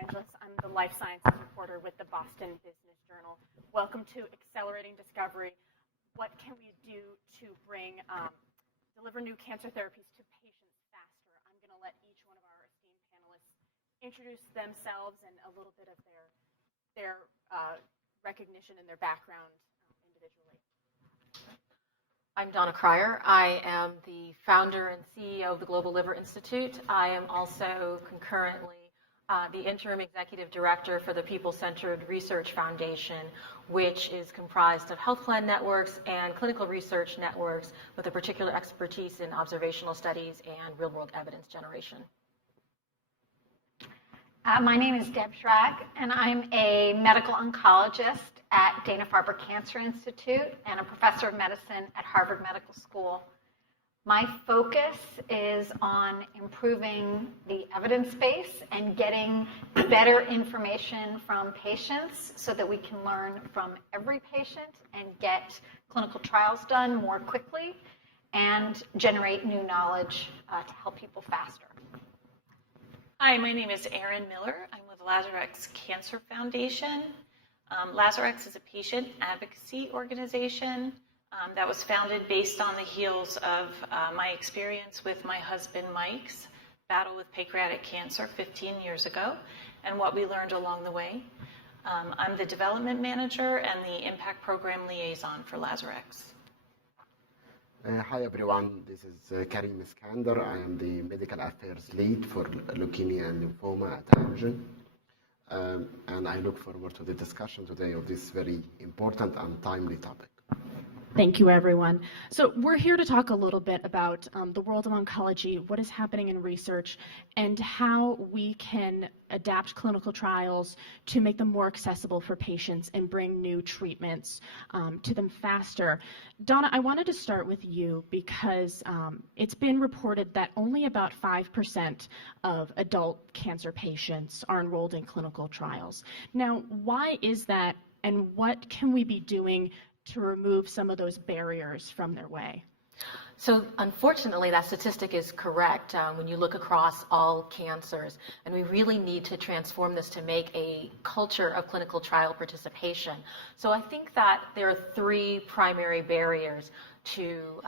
Angeles. I'm the life sciences reporter with the Boston Business Journal. Welcome to Accelerating Discovery. What can we do to deliver new cancer therapies to patients faster? I'm going to let each one of our esteemed panelists introduce themselves and a little bit of their recognition and their background individually. I'm Donna Cryer. I am the founder and CEO of the Global Liver Institute. I am also concurrently the interim executive director for the People-Centered Research Foundation, which is comprised of health plan networks and clinical research networks with a particular expertise in observational studies and real-world evidence generation. My name is Deb Schrag, and I'm a medical oncologist at Dana-Farber Cancer Institute and a professor of medicine at Harvard Medical School. My focus is on improving the evidence base and getting better information from patients so that we can learn from every patient and get clinical trials done more quickly and generate new knowledge to help people faster. Hi, my name is Erin Miller. I'm with Lazarex Cancer Foundation. Lazarex is a patient advocacy organization that was founded based on the heels of my experience with my husband Mike's battle with pancreatic cancer 15 years ago and what we learned along the way. I'm the development manager and the impact program liaison for Lazarex. Hi everyone, this is Karim Iskander. I am the medical affairs lead for leukemia and lymphoma at Amgen. And I look forward to the discussion today of this very important and timely topic. Thank you, everyone. So we're here to talk a little bit about the world of oncology, what is happening in research, and how we can adapt clinical trials to make them more accessible for patients and bring new treatments to them faster. Donna, I wanted to start with you because it's been reported that only about 5% of adult cancer patients are enrolled in clinical trials. Now, why is that, and what can we be doing to remove some of those barriers from their way? So unfortunately, that statistic is correct when you look across all cancers, and we really need to transform this to make a culture of clinical trial participation. So I think that there are three primary barriers to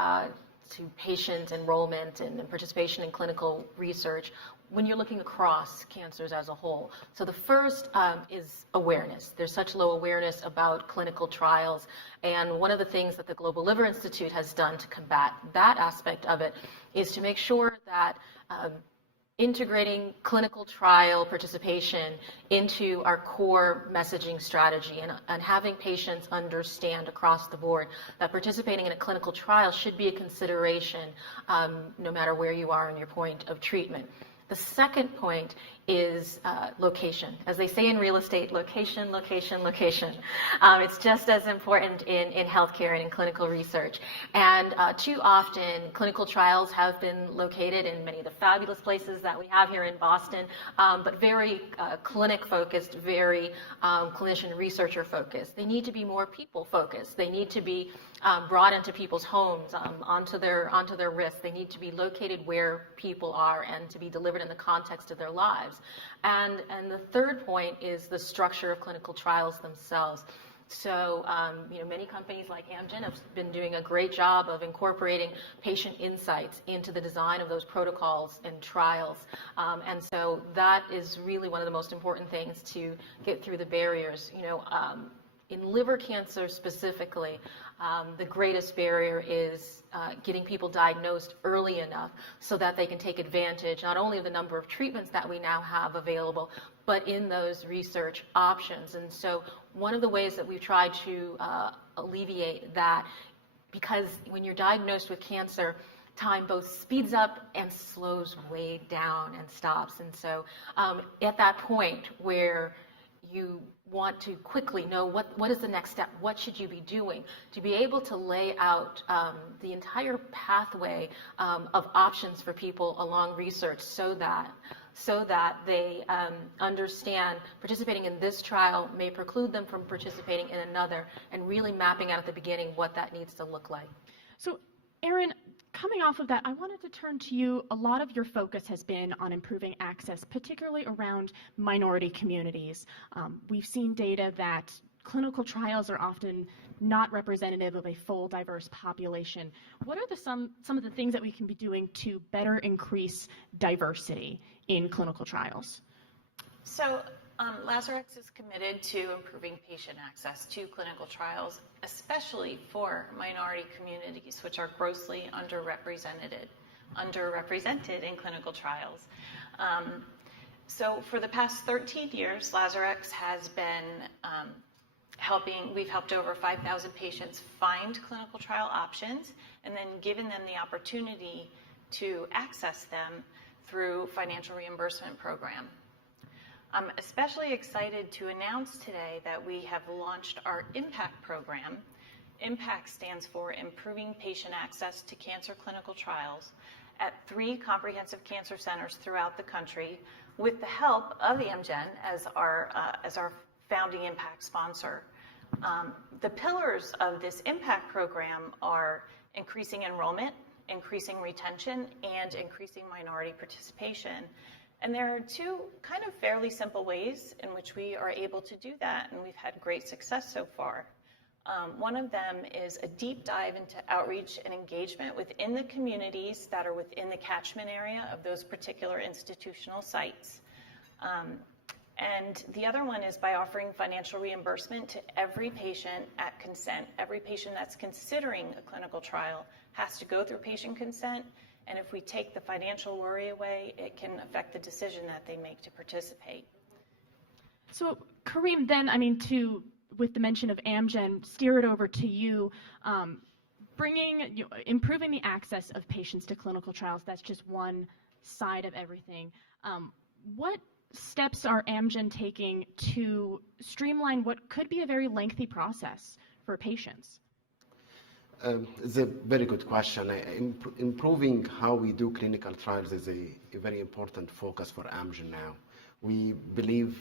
patient enrollment and participation in clinical research when you're looking across cancers as a whole. So the first is awareness. There's such low awareness about clinical trials, and one of the things that the Global Liver Institute has done to combat that aspect of it is to make sure that integrating clinical trial participation into our core messaging strategy and having patients understand across the board that participating in a clinical trial should be a consideration no matter where you are in your point of treatment. The second point is location. As they say in real estate, location, location, location. It's just as important in healthcare and in clinical research. And too often, clinical trials have been located in many of the fabulous places that we have here in Boston, but very clinic-focused, very clinician researcher focused. They need to be more people-focused. They need to be brought into people's homes, onto their wrists. They need to be located where people are and to be delivered in the context of their lives. And the third point is the structure of clinical trials themselves. So, many companies like Amgen have been doing a great job of incorporating patient insights into the design of those protocols and trials. And so that is really one of the most important things to get through the barriers. In liver cancer specifically, the greatest barrier is getting people diagnosed early enough so that they can take advantage not only of the number of treatments that we now have available, but in those research options. And so one of the ways that we've tried to alleviate that, because when you're diagnosed with cancer, time both speeds up and slows way down and stops. And so at that point where you want to quickly know what is the next step, what should you be doing, to be able to lay out the entire pathway of options for people along research so that they understand participating in this trial may preclude them from participating in another, and really mapping out at the beginning what that needs to look like. So, Erin, coming off of that, I wanted to turn to you. A lot of your focus has been on improving access, particularly around minority communities. We've seen data that clinical trials are often not representative of a full diverse population. What are some of the things that we can be doing to better increase diversity in clinical trials? So Lazarex is committed to improving patient access to clinical trials, especially for minority communities, which are grossly underrepresented in clinical trials. So for the past 13 years, Lazarex has been we've helped over 5,000 patients find clinical trial options and then given them the opportunity to access them through financial reimbursement program. I'm especially excited to announce today that we have launched our IMPACT program. IMPACT stands for Improving Patient Access to Cancer Clinical Trials at 3 comprehensive cancer centers throughout the country with the help of Amgen as our founding IMPACT sponsor. The pillars of this IMPACT program are increasing enrollment, increasing retention, and increasing minority participation. And there are 2 kind of fairly simple ways in which we are able to do that, and we've had great success so far. One of them is a deep dive into outreach and engagement within the communities that are within the catchment area of those particular institutional sites. And the other one is by offering financial reimbursement to every patient at consent. Every patient that's considering a clinical trial has to go through patient consent. And if we take the financial worry away, it can affect the decision that they make to participate. So, Kareem, then, with the mention of Amgen, steer it over to you. Improving the access of patients to clinical trials, that's just one side of everything. What steps are Amgen taking to streamline what could be a very lengthy process for patients? It's a very good question. Improving how we do clinical trials is a very important focus for Amgen now. We believe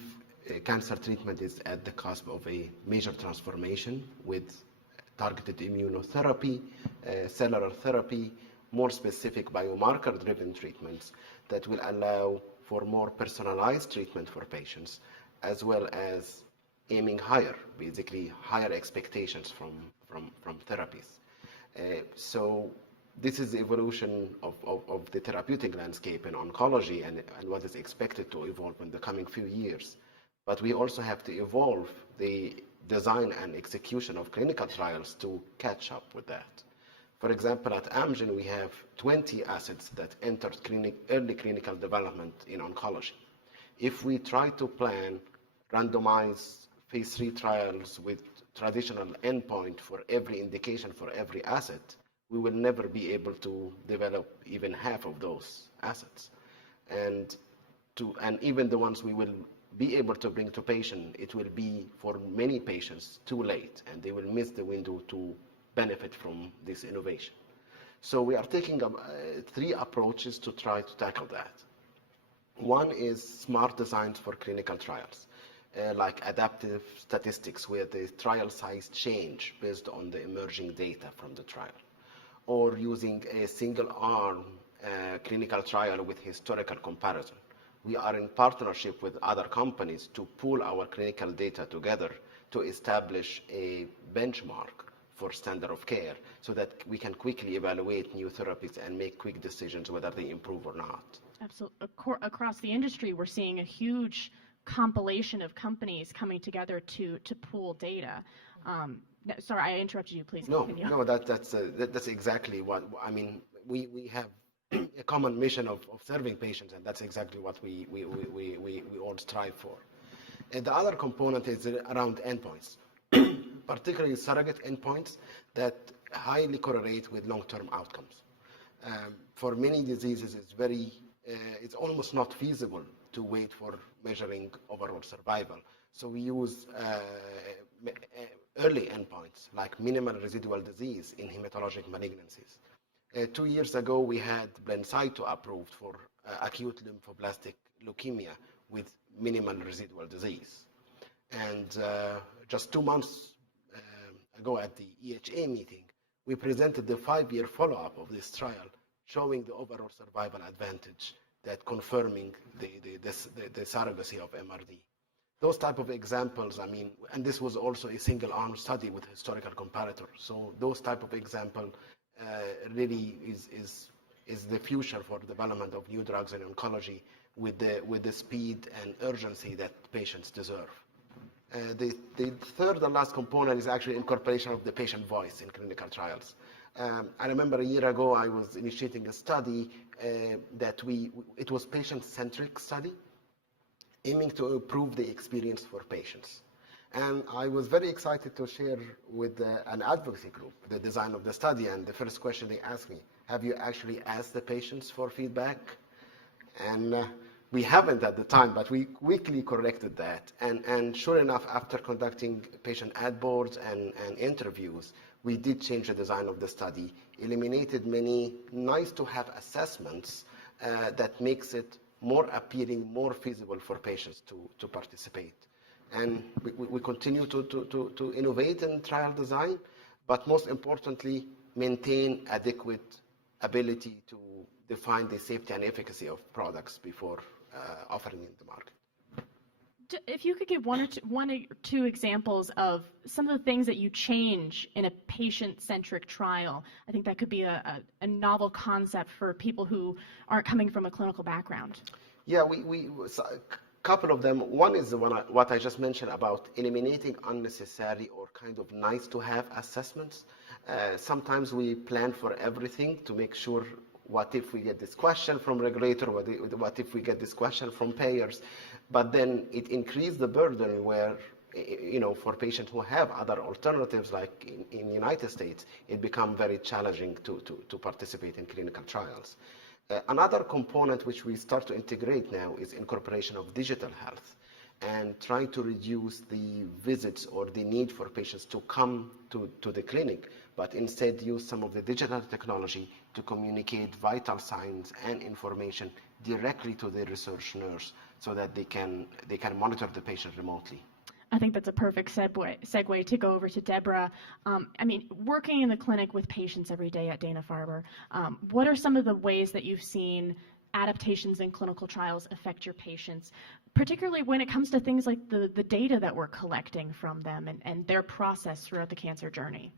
cancer treatment is at the cusp of a major transformation with targeted immunotherapy, cellular therapy, more specific biomarker-driven treatments that will allow for more personalized treatment for patients, as well as aiming higher, basically higher expectations from therapies. So this is the evolution of the therapeutic landscape in oncology and what is expected to evolve in the coming few years. But we also have to evolve the design and execution of clinical trials to catch up with that. For example, at Amgen, we have 20 assets that entered early clinical development in oncology. If we try to plan randomized phase 3 trials with traditional endpoint for every indication for every asset, we will never be able to develop even half of those assets. And even the ones we will be able to bring to patient, it will be for many patients too late, and they will miss the window to benefit from this innovation. So we are taking 3 approaches to try to tackle that. One is smart designs for clinical trials, like adaptive statistics, where the trial size change based on the emerging data from the trial, or using a single arm clinical trial with historical comparison. We are in partnership with other companies to pool our clinical data together to establish a benchmark for standard of care so that we can quickly evaluate new therapies and make quick decisions whether they improve or not. Absolutely. Across the industry, we're seeing a huge compilation of companies coming together to pool data. Sorry, I interrupted you. Please continue. No, that's exactly what I mean. We have a common mission of serving patients, and that's exactly what we all strive for. And the other component is around endpoints, particularly surrogate endpoints that highly correlate with long-term outcomes. For many diseases, it's almost not feasible to wait for measuring overall survival. So we use early endpoints like minimal residual disease in hematologic malignancies. 2 years ago, we had Blincyto approved for acute lymphoblastic leukemia with minimal residual disease. And just 2 months ago at the EHA meeting, we presented the 5-year follow-up of this trial, showing the overall survival advantage that confirming the surrogacy of MRD. Those type of examples, I mean, and this was also a single-arm study with historical comparator. So those type of example really is the future for development of new drugs in oncology with the speed and urgency that patients deserve. The third and last component is actually incorporation of the patient voice in clinical trials. I remember a year ago I was initiating a study it was patient-centric study, aiming to improve the experience for patients. And I was very excited to share with an advocacy group the design of the study, and the first question they asked me, have you actually asked the patients for feedback? And we haven't at the time, but we quickly corrected that. And sure enough, after conducting patient ad boards and interviews, we did change the design of the study, eliminated many nice-to-have assessments that makes it more appealing, more feasible for patients to participate. And we continue to innovate in trial design, but most importantly, maintain adequate ability to define the safety and efficacy of products before offering in the market. If you could give one or two examples of some of the things that you change in a patient-centric trial, I think that could be a novel concept for people who aren't coming from a clinical background. Yeah, a couple of them. One is what I just mentioned about eliminating unnecessary or kind of nice-to-have assessments. Sometimes we plan for everything to make sure, what if we get this question from regulator, what if we get this question from payers, but then it increased the burden where, for patients who have other alternatives, like in the United States, it becomes very challenging to participate in clinical trials. Another component which we start to integrate now is incorporation of digital health and trying to reduce the visits or the need for patients to come to the clinic, but instead use some of the digital technology to communicate vital signs and information directly to the research nurse so that they can monitor the patient remotely. I think that's a perfect segue to go over to Deborah. Working in the clinic with patients every day at Dana-Farber, what are some of the ways that you've seen adaptations in clinical trials affect your patients, particularly when it comes to things like the data that we're collecting from them and their process throughout the cancer journey?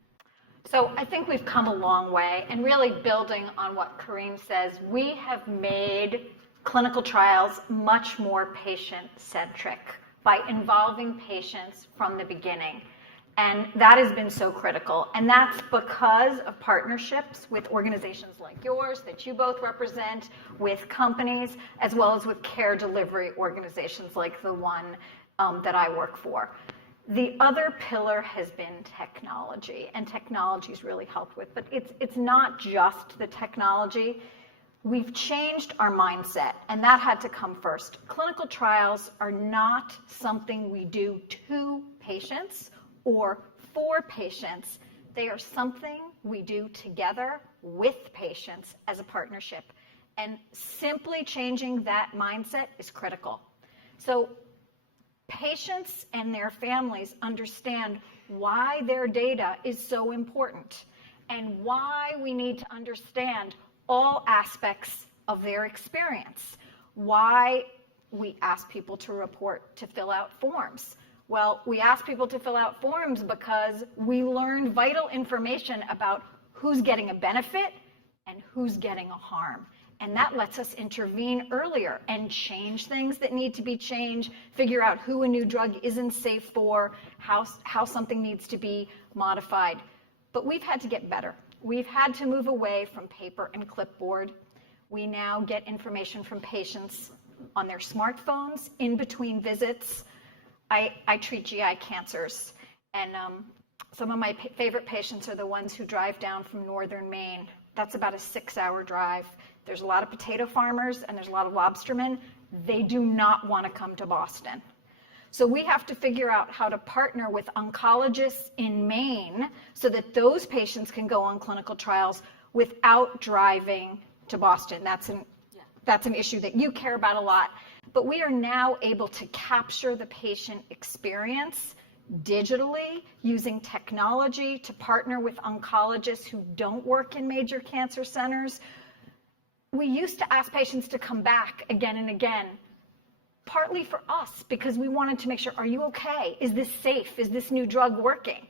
So I think we've come a long way, and really building on what Karim says, we have made clinical trials much more patient-centric by involving patients from the beginning. And that has been so critical. And that's because of partnerships with organizations like yours that you both represent, with companies, as well as with care delivery organizations like the one that I work for. The other pillar has been technology, and technology's really helped with, but it's not just the technology. We've changed our mindset, and that had to come first. Clinical trials are not something we do to patients or for patients. They are something we do together with patients as a partnership. And simply changing that mindset is critical. So patients and their families understand why their data is so important and why we need to understand all aspects of their experience, why we ask people to fill out forms. Well, we ask people to fill out forms because we learn vital information about who's getting a benefit and who's getting a harm. And that lets us intervene earlier and change things that need to be changed, figure out who a new drug isn't safe for, how something needs to be modified. But we've had to get better. We've had to move away from paper and clipboard. We now get information from patients on their smartphones in between visits. I treat GI cancers, and some of my favorite patients are the ones who drive down from northern Maine. That's about a 6-hour drive. There's a lot of potato farmers and there's a lot of lobstermen. They do not want to come to Boston. So we have to figure out how to partner with oncologists in Maine so that those patients can go on clinical trials without driving to Boston. That's an issue that you care about a lot. But we are now able to capture the patient experience digitally, using technology to partner with oncologists who don't work in major cancer centers. We used to ask patients to come back again and again, partly for us, because we wanted to make sure, are you okay? Is this safe? Is this new drug working?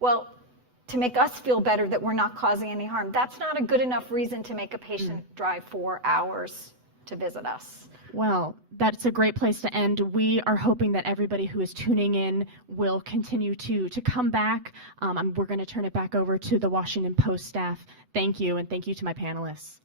Well, to make us feel better that we're not causing any harm, that's not a good enough reason to make a patient drive 4 hours to visit us. Well, that's a great place to end. We are hoping that everybody who is tuning in will continue to come back. We're going to turn it back over to the Washington Post staff. Thank you, and thank you to my panelists.